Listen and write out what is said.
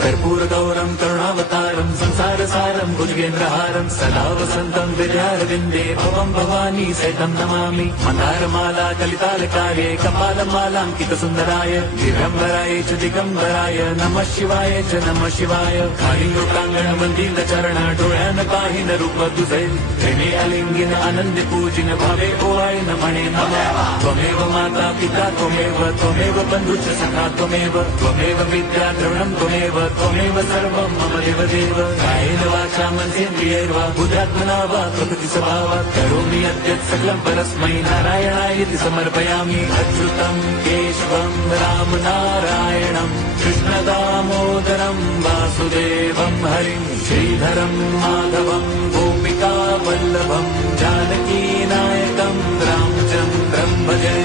कर्पूरगौरं करुणावतारं संसारसारं भुजगेन्द्रहारं सदा वसन्तं विद्यारविन्दे भवं भवानी सहितं नमामि। मन्दारमाला कलितालकाये कपालमालाङ्कितसुन्दराय दिगम्बराय च दिगम्बराय नमः शिवाय च नमः शिवाय। कालिङ्गोटाङ्गणमन्दिरचरण डोळ्यान पाहिन रूप तुझे प्रेमे अलिंगिन आनंद पूजिन भावे ओवाय नमणे नमः। त्वमेव माता पिता त्वमेव बन्धुश्च सखा त्वमेव विद्या द्रविणं त्वमेव सर्वं मम देवदेव। कायेन वाचा मनसेन्द्रियैर्वा बुद्ध्यात्मना वा प्रकृतिस्वभावात् करोमि यद्यत् सकलं परस्मै नारायणायेति समर्पयामि। अच्युतं केशवं राम नारायणं कृष्णदामोदरं वासुदेवं हरिं श्रीधरं माधवं गोपिका वल्लभं जानकीनायकं रामचन्द्रं भजे।